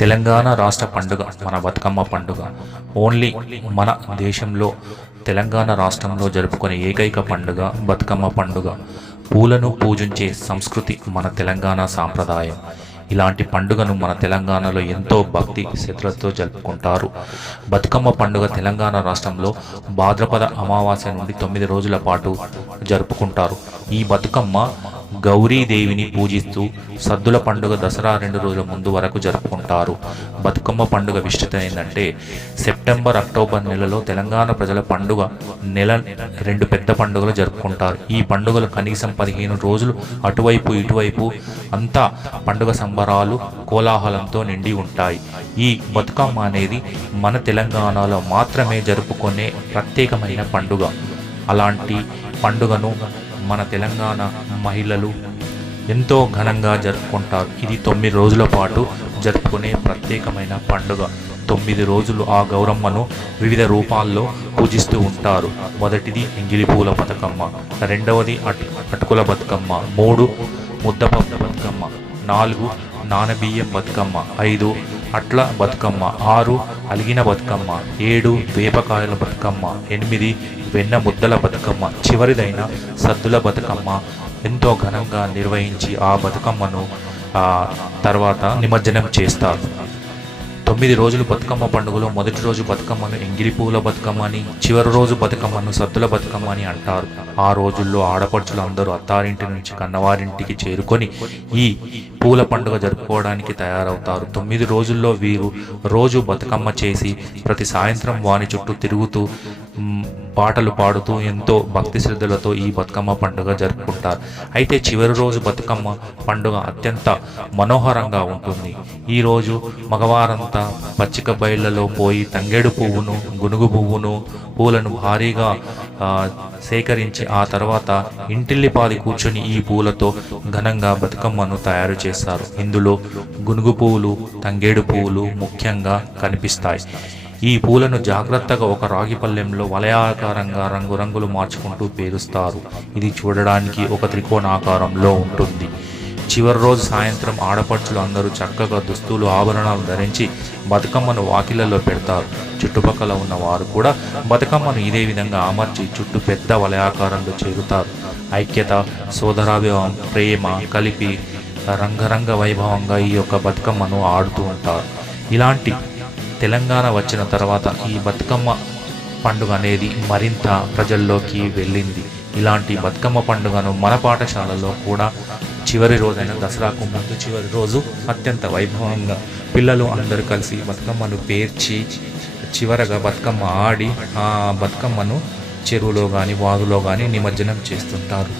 తెలంగాణ రాష్ట్ర పండుగ మన బతుకమ్మ పండుగ. ఓన్లీ మన దేశంలో తెలంగాణ రాష్ట్రంలో జరుపుకునే ఏకైక పండుగ బతుకమ్మ పండుగ. పూలను పూజించే సంస్కృతి మన తెలంగాణ సాంప్రదాయం. ఇలాంటి పండుగను మన తెలంగాణలో ఎంతో భక్తి శ్రద్ధలతో జరుపుకుంటారు. బతుకమ్మ పండుగ తెలంగాణ రాష్ట్రంలో భాద్రపద అమావాస్య నుండి తొమ్మిది రోజుల పాటు జరుపుకుంటారు. ఈ బతుకమ్మ గౌరీదేవిని పూజిస్తూ సద్దుల పండుగ దసరా రెండు రోజుల ముందు వరకు జరుపుకుంటారు. బతుకమ్మ పండుగ విశిష్టత ఏంటంటే సెప్టెంబర్ అక్టోబర్ నెలలో తెలంగాణ ప్రజల పండుగ నెల రెండు పెద్ద పండుగలు జరుపుకుంటారు. ఈ పండుగలు కనీసం పదిహేను రోజులు అటువైపు ఇటువైపు అంతా పండుగ సంబరాలు కోలాహలంతో నిండి ఉంటాయి. ఈ బతుకమ్మ అనేది మన తెలంగాణలో మాత్రమే జరుపుకునే ప్రత్యేకమైన పండుగ. అలాంటి పండుగను మన తెలంగాణ మహిళలు ఎంతో ఘనంగా జరుపుకుంటారు. ఇది తొమ్మిది రోజుల పాటు జరుపుకునే ప్రత్యేకమైన పండుగ. తొమ్మిది రోజులు ఆ గౌరమ్మను వివిధ రూపాల్లో పూజిస్తూ ఉంటారు. మొదటిది ఎంగిలి పూల బతుకమ్మ రెండవది అట్ అటుకుల బతుకమ్మ మూడు ముద్దపప్పు బతుకమ్మ నాలుగు నానబియ్యం బతుకమ్మ ఐదు అట్ల బతుకమ్మ ఆరు అలిగిన బతుకమ్మ ఏడు వేపకాయల బతుకమ్మ ఎనిమిది వెన్న ముద్దల బతుకమ్మ చివరిదైన సద్దుల బతుకమ్మ ఎంతో ఘనంగా నిర్వహించి ఆ బతుకమ్మను తర్వాత నిమజ్జనం చేస్తారు. తొమ్మిది రోజులు బతుకమ్మ పండుగలో మొదటి రోజు బతుకమ్మను ఎంగిలి పూల బతుకమ్మ అని చివరి రోజు బతుకమ్మను సద్దుల బతుకమ్మ అని అంటారు. ఆ రోజుల్లో ఆడపడుచులు అందరూ అత్తారింటి నుంచి కన్నవారింటికి చేరుకొని ఈ పూల పండుగ జరుపుకోవడానికి తయారవుతారు. తొమ్మిది రోజుల్లో వీరు రోజు బతుకమ్మ చేసి ప్రతి సాయంత్రం వాని చుట్టూ తిరుగుతూ పాటలు పాడుతూ ఎంతో భక్తి శ్రద్ధలతో ఈ బతుకమ్మ పండుగ జరుపుకుంటారు. అయితే చివరి రోజు బతుకమ్మ పండుగ అత్యంత మనోహరంగా ఉంటుంది. ఈరోజు మగవారంతా పచ్చిక బయళ్ళలో పోయి తంగేడు పువ్వును గునుగు పువ్వును పూలను భారీగా సేకరించి ఆ తర్వాత ఇంటిల్లిపాది కూర్చొని ఈ పూలతో ఘనంగా బతుకమ్మను తయారు చేస్తారు. ఇందులో గునుగు పువ్వులు తంగేడు పువ్వులు ముఖ్యంగా కనిపిస్తాయి. ఈ పూలను జాగ్రత్తగా ఒక రాగి పల్లెంలో వలయాకారంగా రంగురంగులు మార్చుకుంటూ పేరుస్తారు. ఇది చూడడానికి ఒక త్రికోణాకారంలో ఉంటుంది. చివరి రోజు సాయంత్రం ఆడపడుచులు అందరూ చక్కగా దుస్తులు ఆభరణాలు ధరించి బతుకమ్మను వాకిళ్ళలో పెడతారు. చుట్టుపక్కల ఉన్న వారు కూడా బతుకమ్మను ఇదే విధంగా అమర్చి చుట్టూ పెద్ద వలయాకారంలో చేరుతారు. ఐక్యత సోదరాభివం ప్రేమ కలిపి రంగరంగ వైభవంగా ఈ యొక్క బతుకమ్మను ఆడుతూ ఉంటారు. ఇలాంటి తెలంగాణ వచ్చిన తర్వాత ఈ బతుకమ్మ పండుగ అనేది మరింత ప్రజల్లోకి వెళ్ళింది. ఇలాంటి బతుకమ్మ పండుగను మన పాఠశాలలో కూడా చివరి రోజైన దసరాకు ముందు చివరి రోజు అత్యంత వైభవంగా పిల్లలు అందరూ కలిసి బతుకమ్మను పేర్చి చివరగా బతుకమ్మ ఆడి ఆ బతుకమ్మను చెరువులో కానీ వాగులో కానీ నిమజ్జనం చేస్తుంటారు.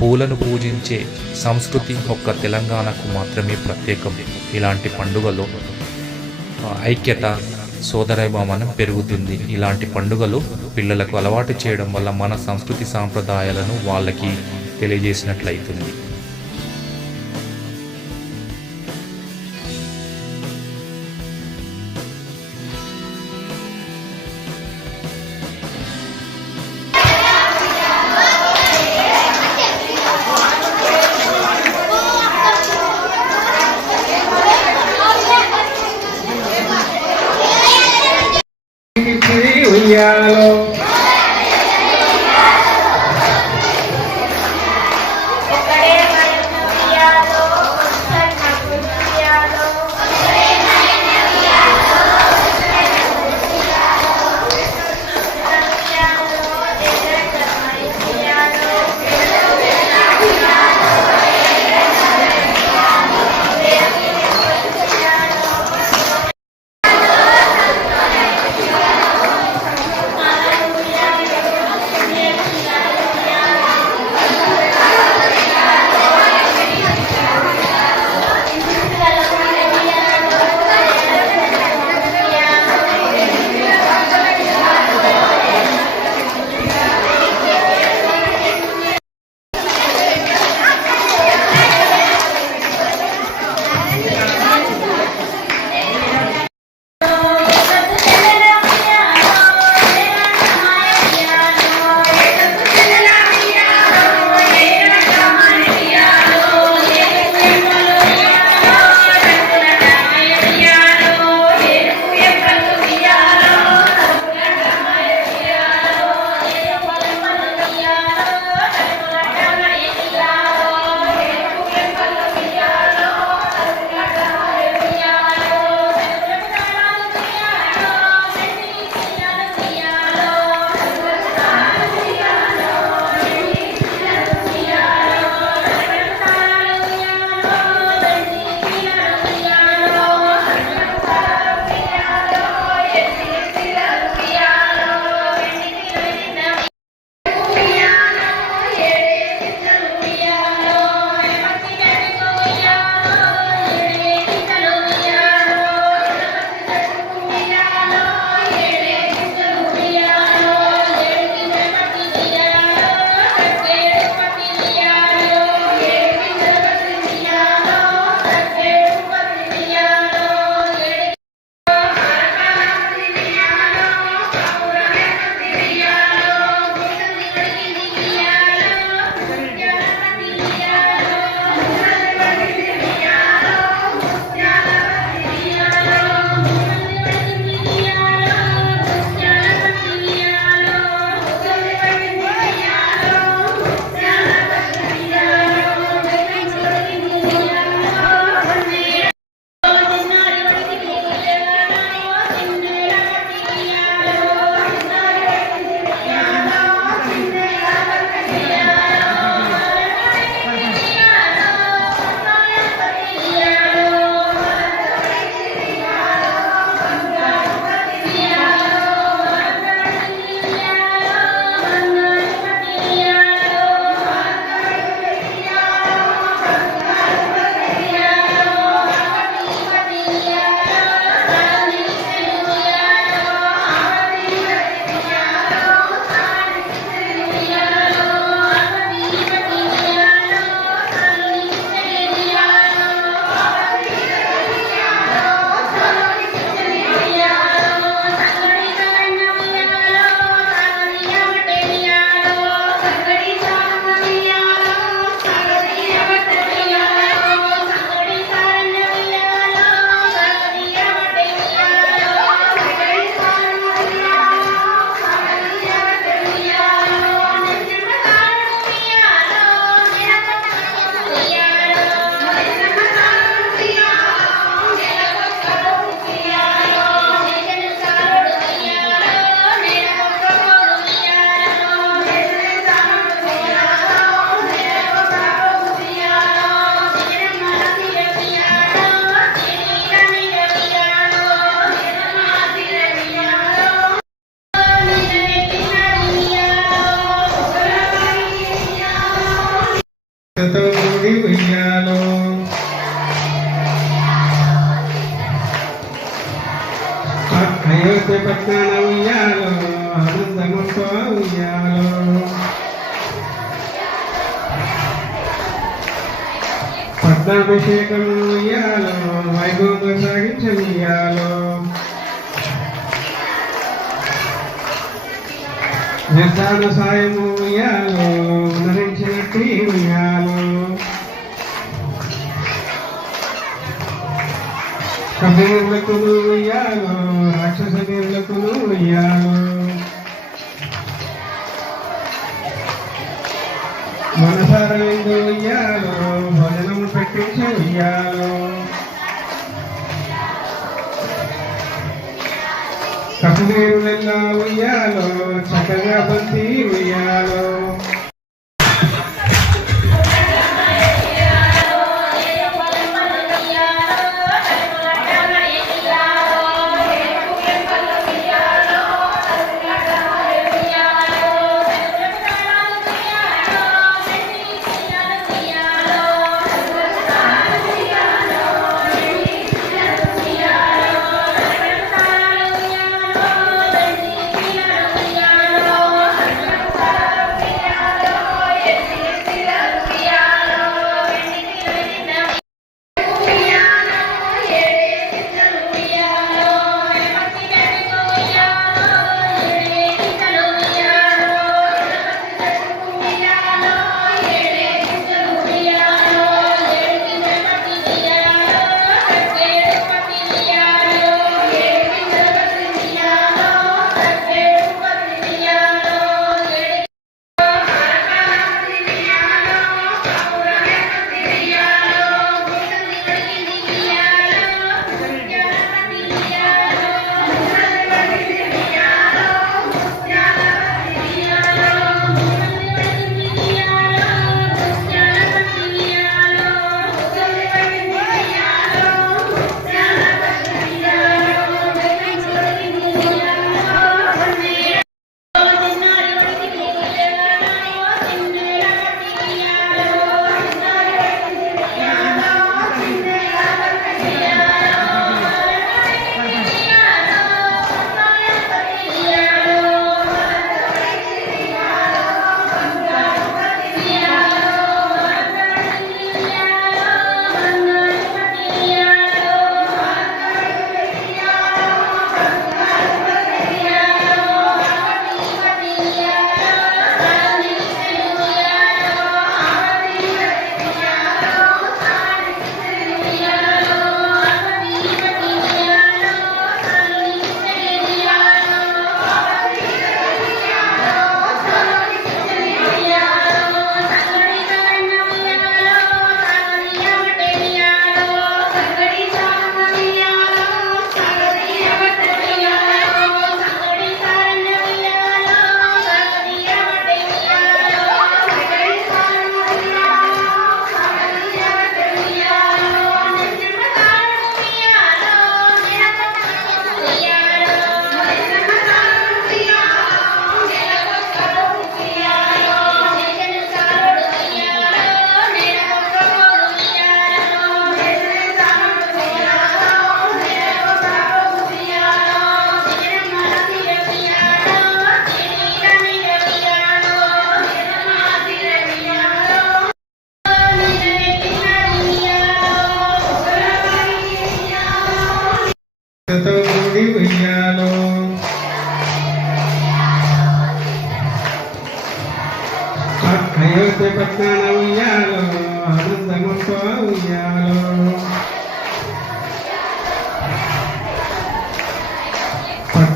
పూలను పూజించే సంస్కృతి ఒక్క తెలంగాణకు మాత్రమే ప్రత్యేకం. ఇలాంటి పండుగలో ఐక్యత సోదరభావనం పెరుగుతుంది. ఇలాంటి పండుగలు పిల్లలకు అలవాటు చేయడం వల్ల మన సంస్కృతి సాంప్రదాయాలను వాళ్ళకి తెలియజేసినట్లయితుంది. అయోధ్య ఉయ్యాలో ఆనందముతో ఉయ్యాలో పట్టాభిషేకం ఉయ్యాలో వైభవంగా సాగించి ఉయ్యాలో నిర్ధారణ సాయము ఉయ్యాలో నరించినట్టు ఉయ్యాలో కబీర్లకు ఉయ్యాలో రాక్షస వీరులకు ఉయ్యాలో మనసారవిందు ఉయ్యాలో భజనము పెట్టించి ఉయ్యాలో కబీరులెల్లా ఉయ్యాలో చక్కగా బంతి ఉయ్యాలో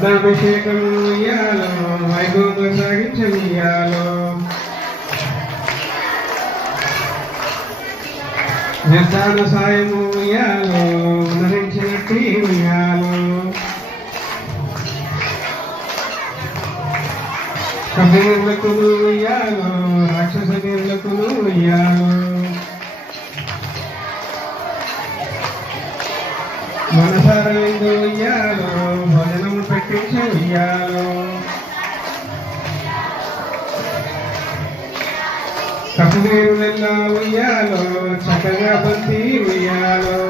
పట్టాభిషేకం ఉయ్యాలో వైభవంగా సాగించి ఉయ్యాలో నిర్ధారణ సాయము ఉయ్యాలో నరించినట్టు ఉయ్యాలో కబీర్లకు ఉయ్యాలో రాక్షస వీరులకు ఉయ్యాలో మనసారవిందు ఉయ్యాలో పెట్టించి ఉయ్యాలో కపువీరులెల్లా ఉయ్యాలో చక్కగా బంతి ఉయ్యాలో